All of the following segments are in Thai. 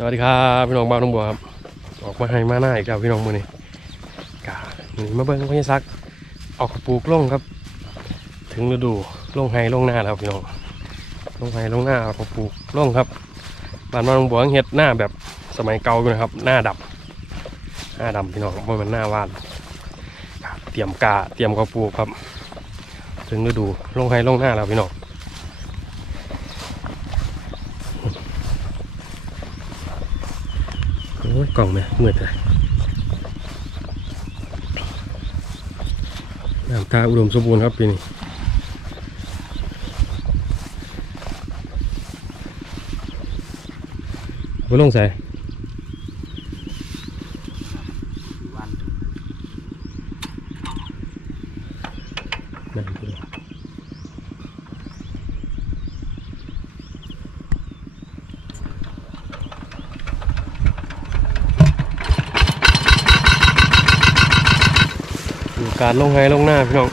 สวัสดีครับพี่น้องบ้านน้องบัวครับออกมาให้มาหน้าอีกแล้วพี่น้องมือนี้กานี่มาเบิ้งพญซักออกปลูกลงครับ ถึงฤดูลงไฮลงหน้าแล้วพี่น้องลงไฮลงหน้าเอาปลูกลงครับบ้านบ้านน้องบัวเฮ็ดหน้าแบบสมัยเก่าอยู่นะครับ หน้าดำหน้าดำพี่น้องบ่แมันหน้าวานเตรียมกาเตรียมกระปลูกครับ ถึงฤดูลงไฮลงหน้าแล้วพี่น้อง โอ้ย กล้องไหมมืดเลยน้ำตาอุดมสมบูรณ์ครับปีนี้ไปลงใส่ การลงไห้ลงหน้าพี่น้อง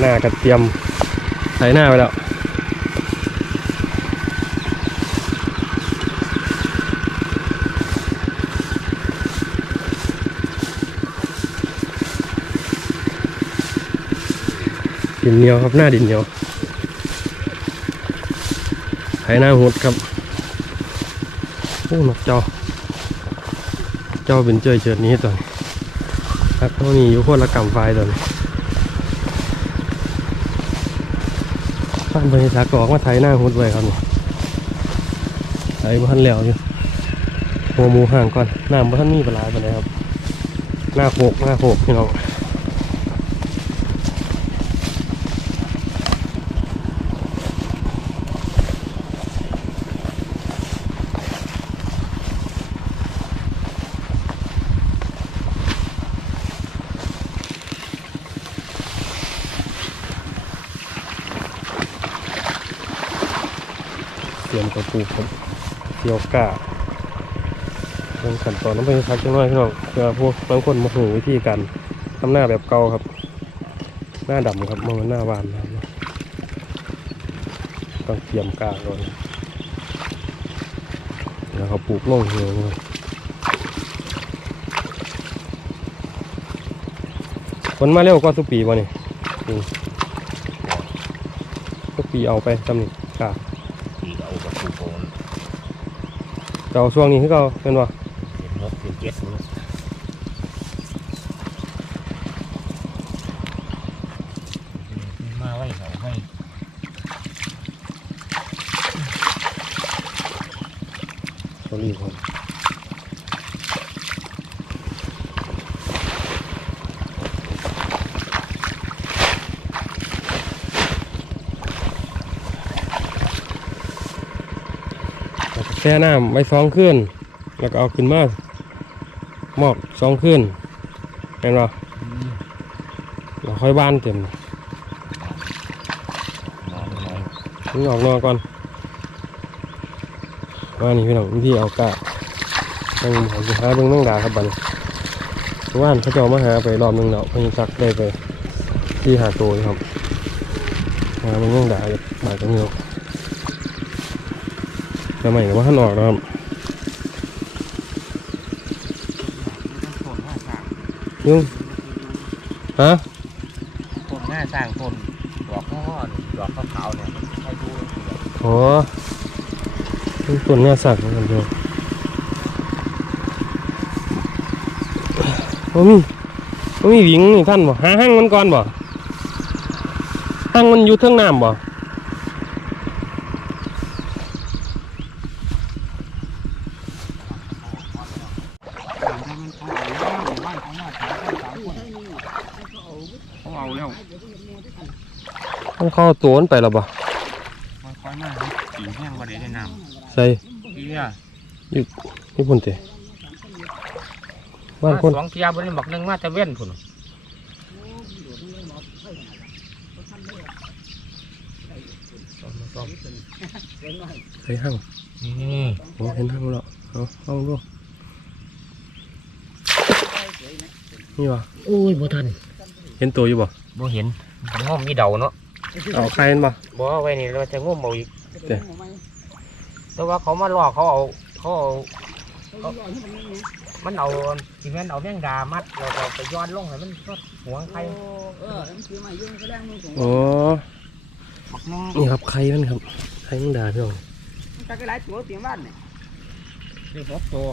หน้ากัดเตรียมใส่หน้าไปแล้วดินเหนียวครับหน้าดินเหนียวไถหน้าหดครับโอ้นกเจ้า เจ้าเป็นเจยเจิดนี้ตัวนี้ ครับต้องมีอยู่คนละกำไฟตัวนี้บ้านบริษัทกออกมาไถหน้าหุดไว้ครับนี่ไถบ้านแล้วอยู่หัวหมูห่างก่อนน้ำบ้านมีปลาไปเลยครับ หน้าโขกหน้าโขกพี่น้อง เตรียมกระปูครับเกี่ยวกาเรื่องขั้นตอนน้ำเป็นพักจังน้อยพี่น้องเพื่อพวกบางคนมาหูวิธีการทำหน้าแบบเก่าครับ หน้าดำครับมันหน้าบานนะครับต้องเตรียมกาก่อนแล้วเขาปลูกลงเหี่ยวเลยคนมาเร็วก็ทุกปีวะนี่ทุกปีเอาไปตำหนิกา ปีเอากับปูโกนเจ้าช่วงนี้คือเขาเป็นว่าเป็นนกเป็นเจ็ดนี่มาไว้เขาให้ เขารีบครับแล้วก็แช่น้ำไว้สองคืนแล้วก็เอาขึ้นมาหมอกสองคืนเห็นป่ะเราค่อยบ้านเต็มนอนนอนนี่ออกนอกก่อนมานี่พี่น้องวิธีเอากะตั้งผมจะหาเบิ่งแมงดาครับบัดนว่านเขาจะเอามาหาไปรอบหนึงแล้วเพิ่งซักได้ไปที่หาตัวอยู่ครับหาเบิ่งแมงดาอยู่บาดกันอ ยู่แต่ใหม่ก็ว่าท่านออกนะครับต้นหน้าสร้างยุ่งฮะต้นหน้าสร้างต้นดอกข้อดอกขาวๆเนี่ยใช้ดูโอ้ต้นเนื้อสักเหมือนกันอยู่โอ้มีโอ้มีหวิงนี่ท่านบ่หาห้างมันก่อนบ่ห้างมันอยู่เทิงน้ำบ่ เขาเอาแล้ว ต้องเข้าตัวมันไปแล้วบ่ค่อยๆมาปีแห้งมาได้ในน้ใส่ำปีเนี่ยญี่ปุ่นเตะบ้านคนสองเทียบริบักหนึ่งมาแต่เว้นพุ่นใส่ห้างนี่โอ้เห็นห้างแล้วเอาเอาดูนี่บ่โอ้ยบ่ทันเห็นตัวอยู่บ่บ่เห็นมันง้อมมีเดาเนาะ เอาใครเห็นบ่บ่เอาไว้นี่เราจะง้อมเอาอีกเด้แต่ว่าเขามาลอกเขาเอาเขาเอามันเอาที่แม่นเอาแมงดามัดแล้วก็ไปย้อนลงให้มันก็หัวไข่เออมันคือมายุ่งก็แรงมึงส่งโอ้บักนึงนี่ครับไข่มันครับไข่แมงดาพี่น้องมันจะกระไรตัวเสียงบ้านเนี่ยนี่หกตัว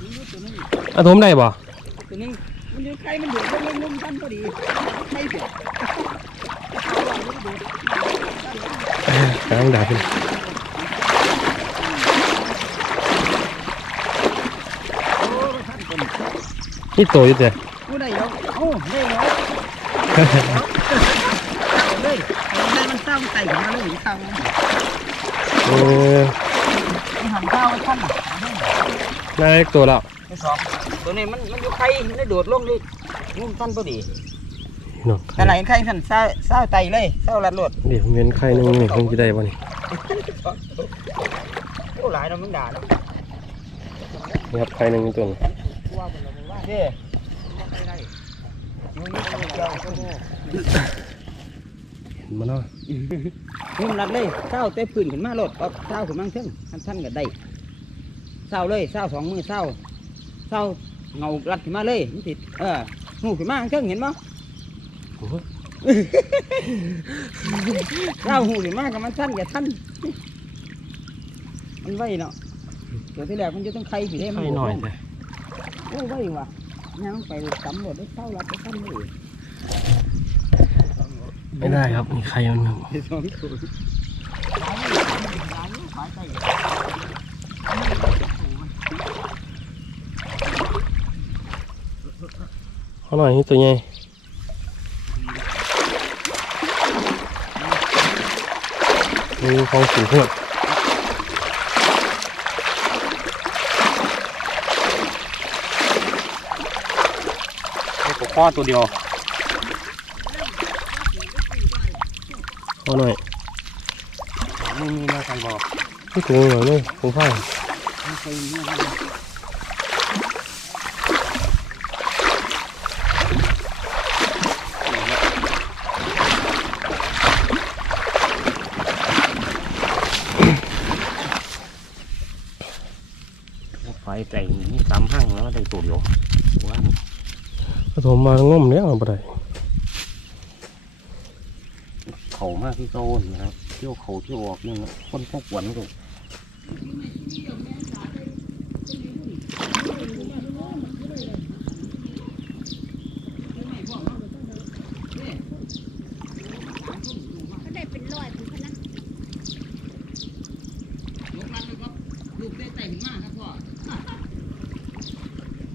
มันอยู่ตัวนึงอะทมได้บ่ตัวนึงมันอยู่ใครมันอยู่ตรงมุมกันพอดีใช่เสีย ไข่แมงดาพี่น้องโอ้ท่านคนนี่โตอยู่แต่กูได้แล้วโอ้ได้แล้วเลยให้มันเศร้าไต่ขึ้นมาเลยเศร้าเออหันเศร้าไอ้ท่านอะน่าเล็กตัวแล้วที่สองตัวนี้มันมันอยู่ใครมันได้โดดลงดิมุมท่านพอดี พี่น้องแต่ไหนใครท่านเศร้าเศร้าไต่เลยเศร้าลัดรถเดี๋ยวเมียนไข่หนึงนี่คงจะได้บ่นี่โอ้หลายเรามึงด่าแล้วนี่ครับไข่หนึงนี่ตัวนี้เด้มึงนี่เจ้าเห็นมาเนาะมึงรัดเลยเศร้าเตะปืนขึ้นมารถเอาเศร้าขึ้นมาเทิงท่านท่านก็ได้เศร้าเลยเศร้าสองมือเศร้าเศร้าเงารัดขึ้นมาเลยมันติดเออหูขึ้นมาเทิงเห็นมั้ โอ้โหเศร้าหูขึ้นมากับมันท่านกับท่านมันไวเนาะเดี๋ยวที่แรกมันจะต้องใครผีได้มันไข่หน่อยแต่โอ้ไวว่ะยังไปสำรวจได้เศร้ารัดได้ท่านเลยไม่ได้ครับนี่ไข่มันครับสองตัวเอาหน่อยนี่ตัวใหญ่ มีของสีเพื่อนนี่ตัวข้อตัวเดียวเอาหน่อยไม่มีแม่ใครบอกนี่ถุงหน่อยนี่ถุงผ้ามันเคยมีเรื่อง ไฟ ใจนี่สามห้างแล้วได้ตัวเดียวว่าผสมมางมแล้วบ่ได้เขามากที่โซนนะครับเที่ยวเขาเที่ยวออกนี่นะคนพวกหวนก็ก็ได้เป็นร้อยเป็นพนัก ลูกรัดเลยครับลูกได้แต่งมากครับพ่อ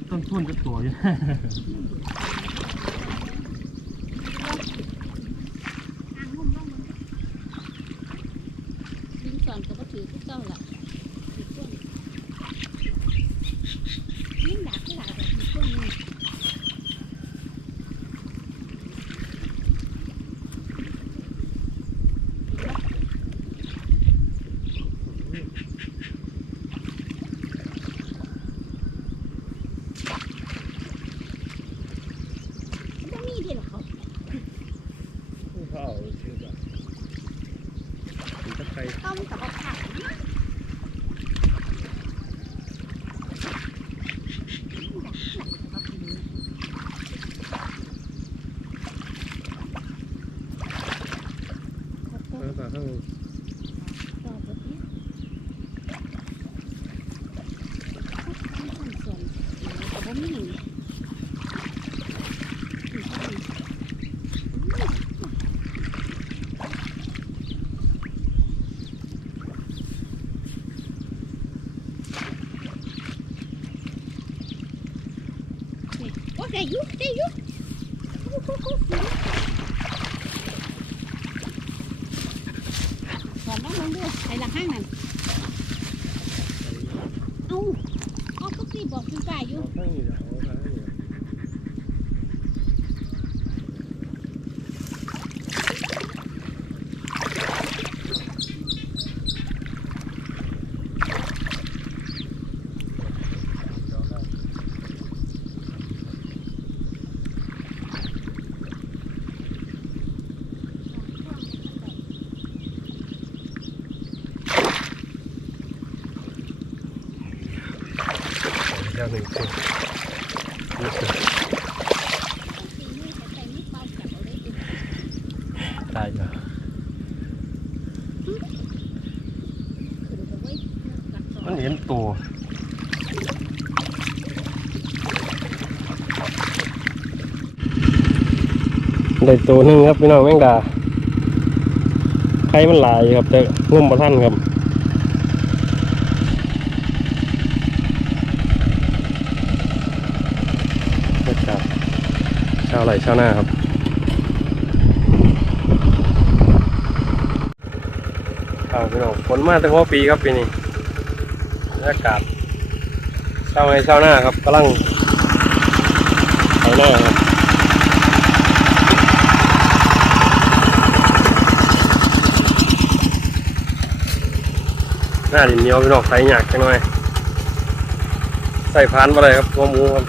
ต้นทุนจะตัวอยู่ ทางหุ่มล่องมันยิง สอนก็บ่ถือทุกเจ้าละถือต้นยิงดาบก็หลายแบบถือต้นนี่ มันจะมีที่เหรอเขา เขาเอาชื่อแบบตะไคร้ ต้มกับเอาผักนะยิงดาบหนักกับเอากิน แล้วก็ข้าง ต่อแบบเนี้ยขั้นส่วน แต่ว่ามีโอ้ได้อยุได้อยุถอนน้องลงด้วยไอ้ละห้างนั่น เอาเอาก็สิ บอกคุณป้าอยู่ ข้างนี้เอาข้างนี้ เเดี๋ยวหนึ่งตัวนี่คือ ปีนี้เขาใจนี่เบาจับเอาเลย ตา ยอยู่ขึ้นไปไว้กัดต่อมันเห็นตัวได้ตัวหนึงครับพี่น้องแมงดาไข่มันหลายครับแต่งมบ่ทันครับบรรยากาศ ชาไร่ชาวนาครับครับพี่น้องฝนมาตั้งหัวปีครับปีนี้บรรยากาศชาวไร่ชาวนาครับกำลังไถนาครับหน้าดินเหนียวพี่น้องไถหยากจังหน่อย ใส่พานมาเลยครับหัวหมูครับ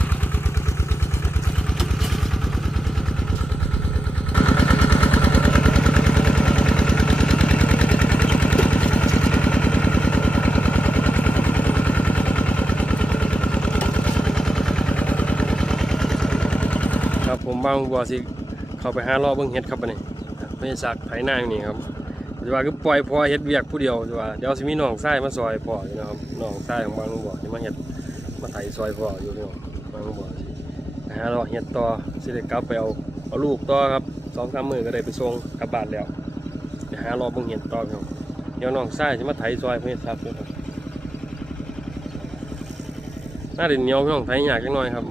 ครับผมบางบัวสิเข้าไปหารอบเบิ่งเฮ็ดครับบัดนี้ไม่สักไถนาอยู่นี่ครับจะว่าคือปล่อยพอเฮ็ดเวียกผู้เดียวจะว่าเดี๋ยวสิมีน้องชายมาซอยพออยู่นะครับน้องชายของบางบัวจะมาเฮ็ดมาไถซอยพ่ออยู่พี่น้องบางบัวสิหารอเฮ็ดต่อสิได้กลับไปเอาเอาลูกต่อครับสองสามมือก็ได้ไปส่งกลับบ้านแล้วหารอเบิ่งเฮ็ดต่อพี่น้องเดี๋ยวน้องชายจะมาไถซอยเพิ่นครับพี่น้องหน้าดินเหนียวพี่น้องไถยากจังหน่อยครับ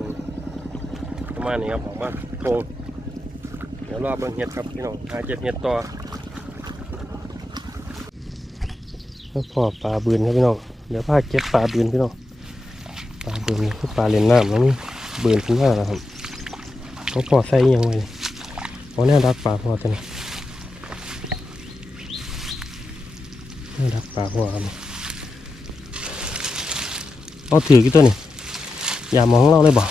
มื้อนี้ประมาณนี้ครับออกมาโทงเดี๋ยวรอเบิ่งเฮ็ดครับพี่น้องหาเก็บเฮ็ดต่อพ่อปลาบืนครับพี่น้องเดี๋ยวพาเก็บปลาบืนพี่น้องปลาบืนคือปลาเล่นน้ำแล้วนี่บืนขึ้นมาแล้วครับเขาพ่อใส่ยังไว้เอาแน่ดักปลาพ่อตัวนี้แน่ดักปลาพ่อครับเอาถือกี่ตัวนี่อย่ามองเราเลยบ่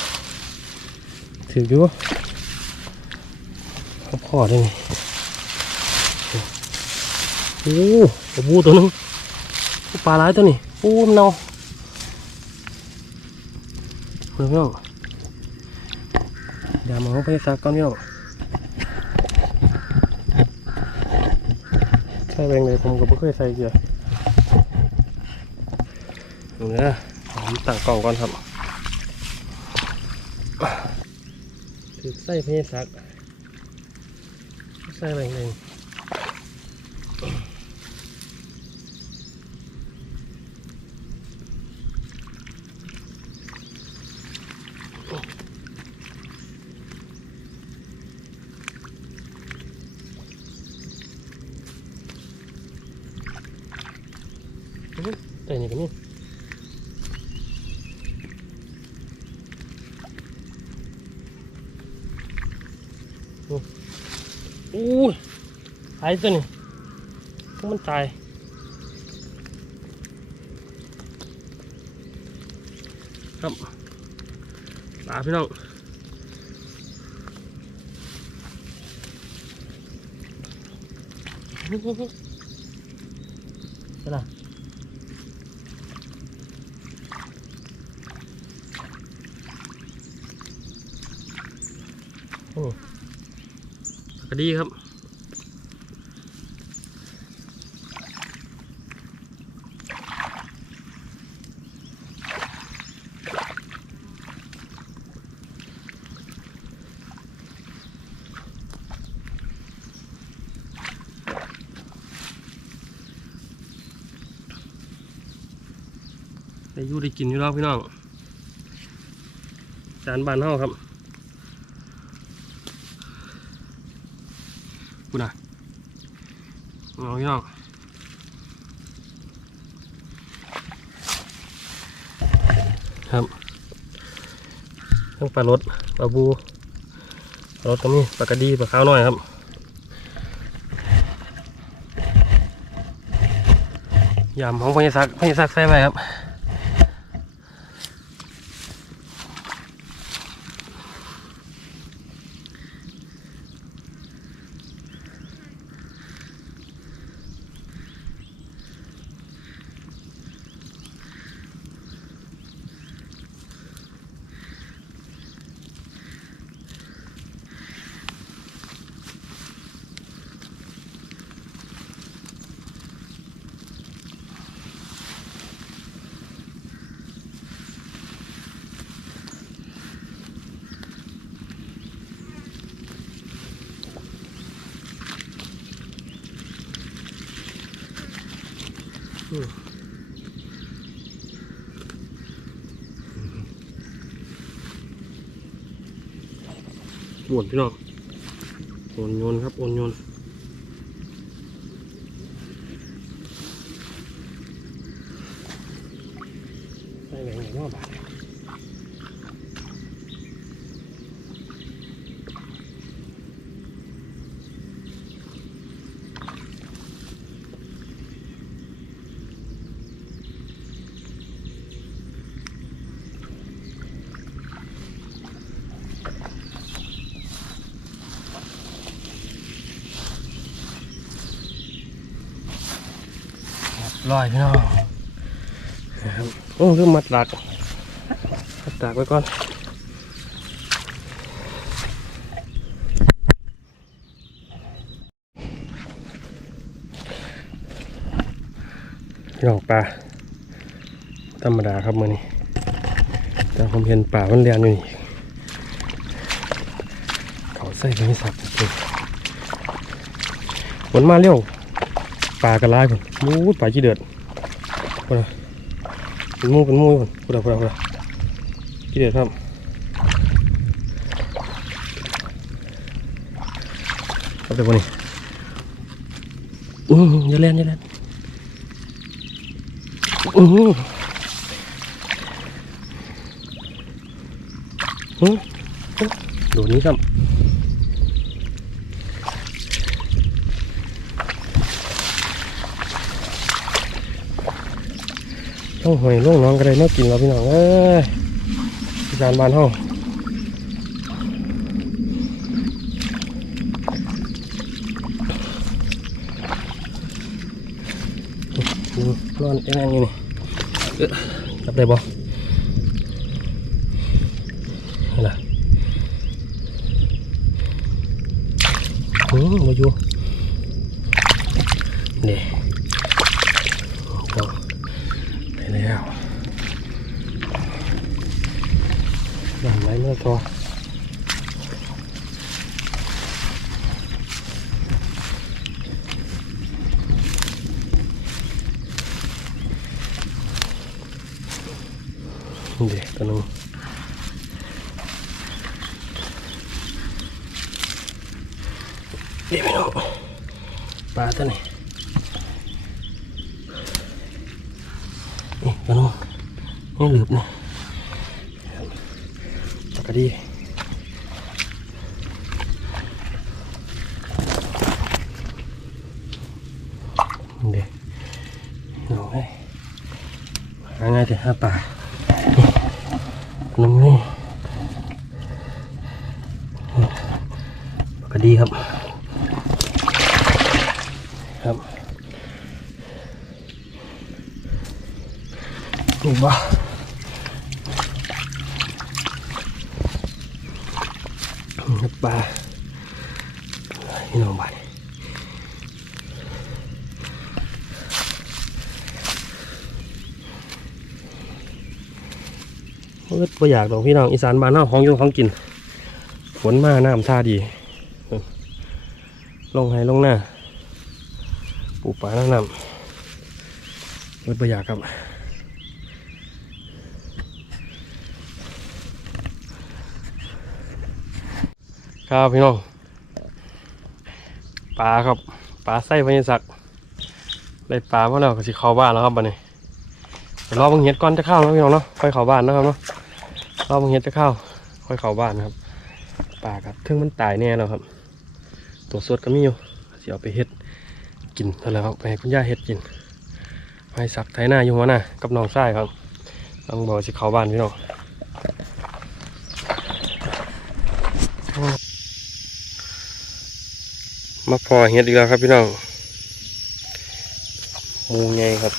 ถืออยู่บ่เอาพ่อได้นี่โอ้โหบูตัวนึงปลาร้ายตัวนี้โอ้มันเนาเพื่อนพี่น้องเดี๋ยวมอาไปซักก่อนพี่น้องใส่แบงเลยผมก็ไม่เคยใส่เกี่ยวเดี๋ยวนะผมตั้งกล่องก่อนครับ ถือใส่เพซักใส่แบงเลย แต่นี่ก็มีโอ้โอ้ยหาย ตัวนี่พวกมันตาย ครับลาพี่น้องไปละโอ้ก็ดีครับ ได้กินอยู่แล้วพี่น้องจานบานเฮาครับกูน่ะเอาพี่น้องครับทั้งปลารสปลาบูปลารสก็มีปลากระดีปลาขาวน้อยครับยำของพญาศักดิ์พญาศักดิ์ใส่ไว้ครับ หมนพี่น้องโอนโยนครับโอนโยน ลอยพี่น้องนะครับโอ้เริ่มมัดหลักมัดหลักไว้ก่อนพี่น้องปลาธรรมดาครับมือนี้แต่ผมเห็นป่ามันเรียนอยู่นี่เขาใส่ไม่สับจริงฝนมาเร็ว ปลากระไรผมมูดปลาจีเดือดพูดเป็นมูเป็นมูผมพูดนะพูดนะพูดนะจีเดือดครับเอาไปบนนี้อืออย่าเล่นอย่าเล่นอือหือหือโดดนี้ครับ ต้องหอยล่วงน้องก็ได้มากินเราพี่น้องเอ้ยการบานห้องนอนแอ่งอยู่นี่เอ๊ะจับได้บ่นี่ล่ะอืมมาอยู่นี่เอา ไปแล้วหลังไรเมื่อทอเด็กตัวนึง เดี๋ยวไม่รู้ปลาตัวนี้นี่ตัวนู้นนี่หลืบนี่จักรดีนี่เด็กน้องไอ้ยหาง่ายแต่ห้าป่าน้ำนี่จักรดีครับ ครับ นี่บ่นี่ปลาพี่น้องบ้าน เมื่อบ่อยากดอกพี่น้องอีสานบ้านเฮาของอยู่ของกินฝนมาน้ำท่าดี ลงให้ลงหน้าปลูกป่าน้ำน้ำเมื่อบ่อยากครับครับพี่น้องปลาครับปลาไส้พญาศักดิ์ได้ปลามาแล้วก็สิเข้าบ้านแล้วครับบัดนี้ เดี๋ยวรอบังเห็ดก่อนจะเข้าแล้วพี่น้องเนาะค่อยเข้าบ้านนะครับเนาะรอบังเห็ดจะเข้า ค่อยเข้าบ้านนะครับปลาครับถึงมันตายแน่แล้วครับ ตัวสดก็มีอยู่สิเอาไปเห็ดกินเท่าไหร่ครับไปให้คุณย่าเห็ดกินให้สักไถหน้าอยู่หัวหน้ากับน้องชายครับต้องบอกสิเข้าบ้านพี่น้องมาพอเห็ดอีกแล้วครับพี่น้องมูงไงครับ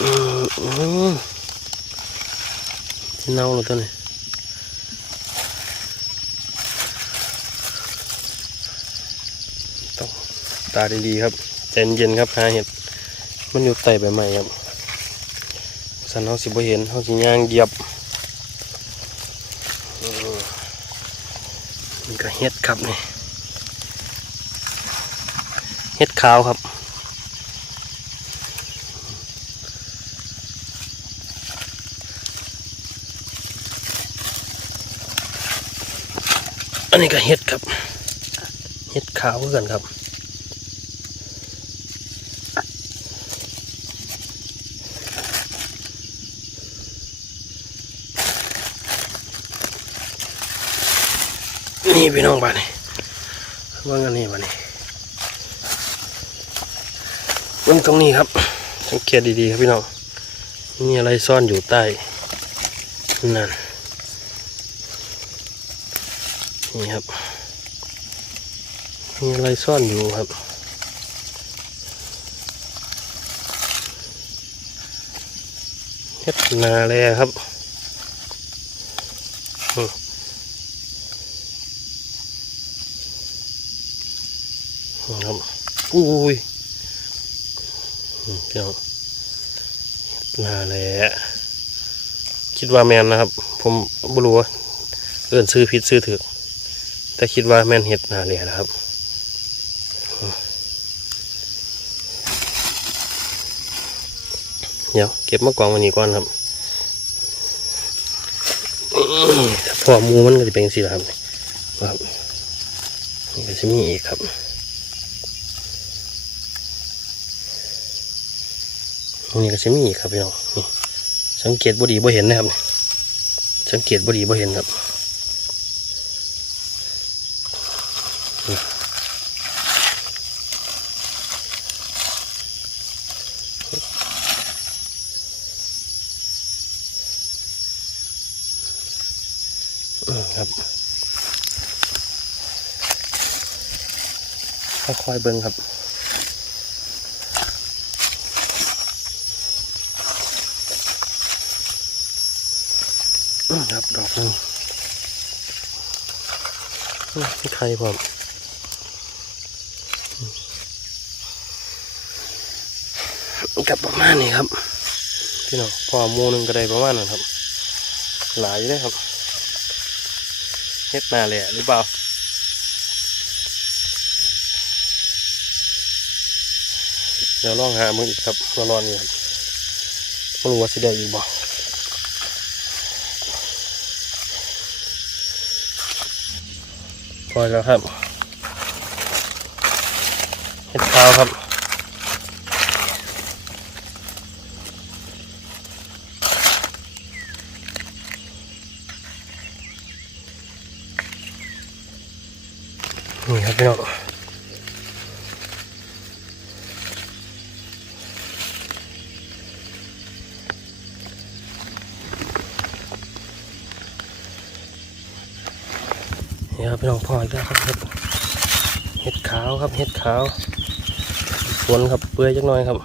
อืมอืม เน่าแล้วตัวนี้ต้องตาดีๆครับใจเย็นๆครับหาเห็ด มันอยู่ใต้ใบไม้ครับสันเขาสิบ่เห็นเขาสิย่างเหยียบนี่ก็เฮ็ดครับนี่เฮ็ดขาวครับ นนี้ก็เห็ดครับ เห็ดขาวเหมือนกันครับนี่พี่น้องบ้านนี่ว่างันนี้บ้านนี่มันตรงนี้ครับ สังเกตดีๆครับพี่น้องมีอะไรซ่อนอยู่ใต้นั่น นี่ครับ มีอะไรซ่อนอยู่ครับ เฮ็ดนาแลยครับอืมครับอุ้ยอืมพี่น้องเฮ็ดนาแลคิดว่าแมนนะครับ ผมบรู้ว่าเอื่นซื้อผิดซื้อถือ แต่คิดว่าแม่นเฮ็ดนาแลนะครับเดี๋ยวเก็บมากองวันนี้ก่อนครับพอมูมันก็จะเป็นสีครับครับนี่ก็จะมีอีกครับนี่ก็จะมีอีกครับพี่น้องนี่สังเกตบดีบ่เห็นนะครับ สังเกตบดีบ่เห็นครับนี่อื้อครับค่ อยเบิ่งครับครับดอกนึงอืมมีใครผมกับประมาณนี้ครับพี่น้องพอมูนึงก็ได้ประมาณนั้นครับ หลายเลยครับเฮ็ดนาแหละหรือเปล่า เดี๋ยวลองหามืออีกครับรอรอนี่ครับไม่รู้ว่าสิได้อีกบ่พอแล้วครับเห็ดขาวครับ นี่ครับพี่น้อง นี่ครับพี่น้องพ่ออีกแล้วครับเห็ดเห็ดขาวครับเห็ดขาวฝนครับเปื่อยจักหน่อยครับ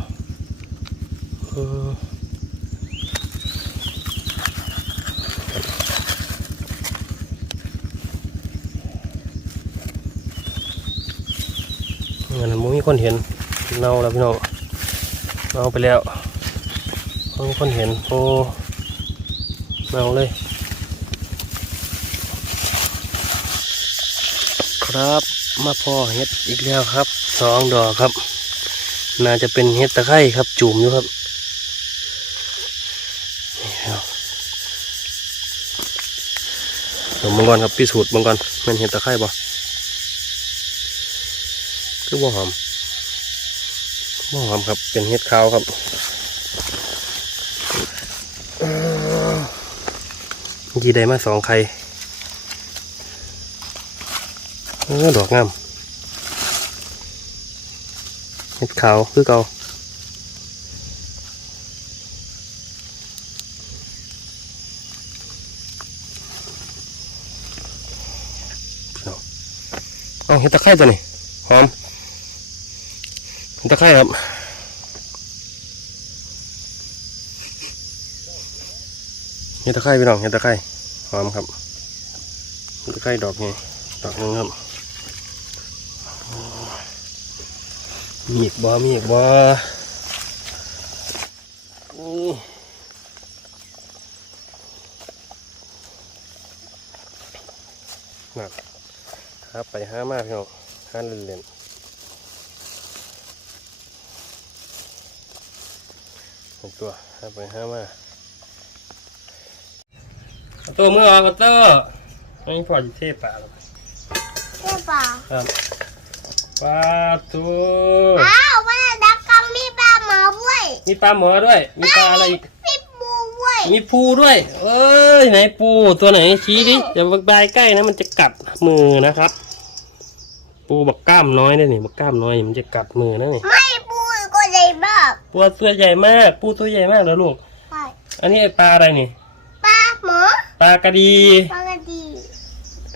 เงินมันมีคนเห็นเน่าแล้วพี่น้องเน่าไปแล้วมันมีคนเห็นโอ้เน่าเลย ครับ มาพอเห็ดอีกแล้วครับสองดอกครับ น่าจะเป็นเห็ดตะไคร่ครับ จุ่มอยู่ครับนี่ครับเดี๋ยวมังกรครับพิสูจน์มังกรแมันเห็ดตะไคร่บ่คือบ่หอมบ่หอมครับเป็นเห็ดขาวครับอืมเมื่อกี้ได้มาสองไข่ เออ ดอกงามเห็ดขาวคือเก่าเอาเห็ดตะไคร้ตัวนี้หอมเห็ดตะไคร้ครับเห็ดตะไคร้พี่น้องเห็ดตะไคร้หอมครับเห็ดตะไคร้ดอกนี้ดอกหนึงครับ มีอีกบ่มีอีกบ่นี่นั่นหาไปหามาพี่น้องหาเล่นเล่นๆเอาตัวหาไปหามาเอาตัวมือออกกันเตอร์ไม่พอจะเทปากหรอกปลาครับ ปลาทูอ้าวว่าดักกังมีปลาหมาด้วยมีปลาหมอด้วย มีปลาอะไรอีกมีปูด้วยมีปูด้วย เอ้ยไหนปูตัวไหนชี้ดิอย่าไปใกล้นะมันจะกัดมือนะครับ ปูบักกล้ามน้อยเนี่ยนี่บักกล้ามน้อยมันจะกัดมือนะนี่ไม่ปูก็ใหญ่มากปูตัวใหญ่มาก ปูตัวใหญ่มากแล้วลูกใช่อันนี้ไอ้ปลาอะไรนี่ปลาหมอปลากระดีปลากระดี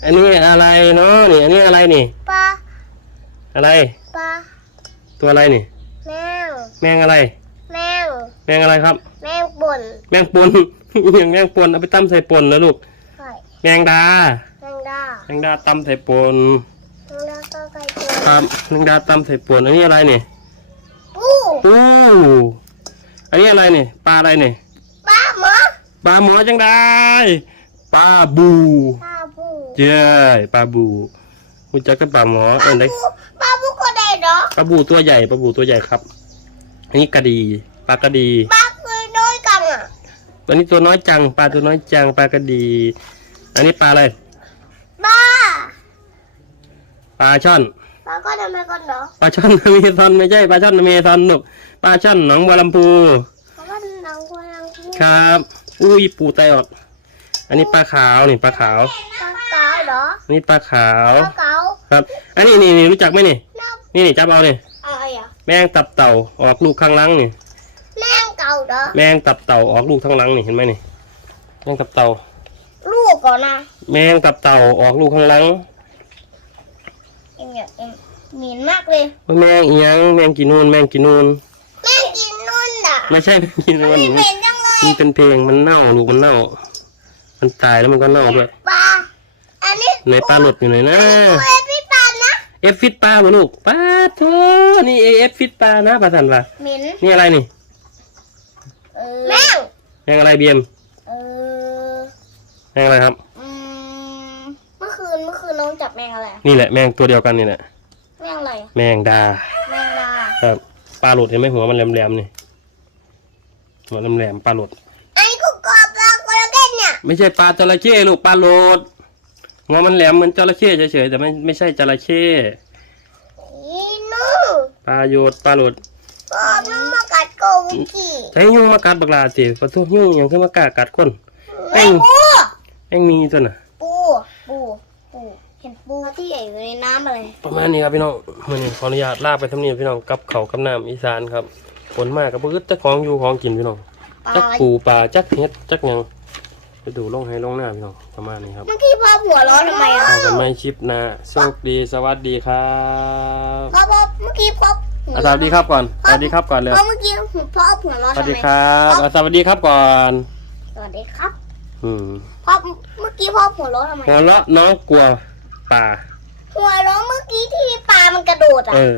อันนี้อะไรเนาะนี่อันนี้อะไรนี่ปลา อะไรปลาตัวอะไรนี่ แมงแมงอะไร แมงแมงอะไรครับ แมงป่นแมงปน อย่างแมงปนเอาไปตั้มใส่ปนนะลูกใช่แมงดา แมงดาแมงดาตั้มใส่ปนแล้วก็ไก่ตัวครับแมงดาตั้มใส่ปนอันนี้อะไรนี่ปูปูอันนี้อะไรนี่ปลาอะไรนี่ปลาหมอปลาหมอจังได้ปลาบู ปลาปูเจ้ยปลาบูคุณจักกับปลาหมอปลาอันไหนปู ปลาปูก็ได้เหรอปลาบูตัวใหญ่ปลาบูตัวใหญ่ครับ อันนี้กระดีปลากระดี ปลาคือน้อยกันอะตัวนี้ตัวน้อยจัง ปลาตัวน้อยจังปลากระดี อันนี้ปลาอะไรปลาปลาช่อนปลาก็ทำไมกันเหรอปลาช่อนอเมซอนไม่ใช่ปลาช่อนอเมซอนลูกปลาช่อนหนองบัวลำพูเพราะว่าหนังกวางปูครับ อุ้ยปูไตออก อันนี้ปลาขาวนี่ปลาขาว ปลาเก๋าเหรออันนี้ปลาขาว ปลาเก๋า ครับ อันนี้นี่นี่รู้จักไหมนี่น้นี่นี่จับเอาเลยำอะไรอะแมงตับเต่าออกลูกข้างหลังนี่ แมงเก่าเหรอแมงตับเต่าออกลูกข้างหลังนี่เห็นไหมนี่ แมงตับเต่า ลูกก่อนนะแมงตับเต่าออกลูกข้างหลังเองเนี่ยเองหมิ่นมากเลยแมงอีหยังแมงกินนูนแมงกินนูนแม่งกินนุ่นอะไม่ใช่แมงกินนูนไม่เป็นจังเลยมันเป็นเพลงมันเน่าลูกมันเน่า มันตายแล้วมันก็เน่าด้วยปลาอันนี้ไหนปลาหลดอยู่ไหนนะตัวเอพี่ปลานะ เอฟฟิตปลาบ่ลูกปลาโถนี่เอฟฟิตปลานะปลาสันปลาหมิ่นนี่อะไรนี่เออแมงแมงอะไรเบียมเออแมงอะไรครับอืมเมื่อคืนเมื่อคืนน้องจับแมงอะไรอะนี่แหละแมงตัวเดียวกันนี่แหละแมงอะไรอะแมงดาแมงดาครับปลาหลดเห็นไหมหัวมันแหลมๆนี่หัวแหลมๆปลาหลดอันนี้กูกรอบปลาโคลาเจนเนี่ยไม่ใช่ปลาจระเข้ลูกปลาโหลด งอมันแหลมเหมือนจระเข้เฉยๆแต่ไม่ไม่ใช่จระเข้อีนู่ปลาโยดปลาโหลดกรอบน้องมากัดโกวิกี้ใช้ยุ่งมากัดบักลาสิปลาทูยุ่งหยังขึ้นมากากัดคนแมงปูแม่งมีตัวน่ะ ปูปูปูเห็นปูที่ใหญ่อยู่ในน้ำอะไรประมาณนี้ครับพี่น้องวันนี้ขออนุญาตลาไปทำเนียบพี่น้องกับเขาวกับน้ำอีสานครับฝนมากกับพืชจะของอยู่ของกินพี่น้องปลาจักปูปลาจักเห็ดจักหยัง ไปดูลงให้ลงหน้าพี่น้องประมาณนี้ครับเมื่อกี้พ่อหัวเร้อนทำไมอะเอากันไม่คลิปหนะโชคดีสวัสดีครับพ่อพ่อเมื่อกี้พ่อหัวอะสวัสดีครับก่อนสวัสดีครับก่อนเร็วพ่อเมื่อกี้พ่อหัวเร้อนสวัสทำดีไมครับอะสวัสดีครับก่อน สวัสดีครับอืมพ่อเมื่อกี้พ่อหัวเร้อนทำไมหัวเราะน้องกลัวปลาหัวเร้อนเมื่อกี้ที่ปลามันกระโดดอะ เออ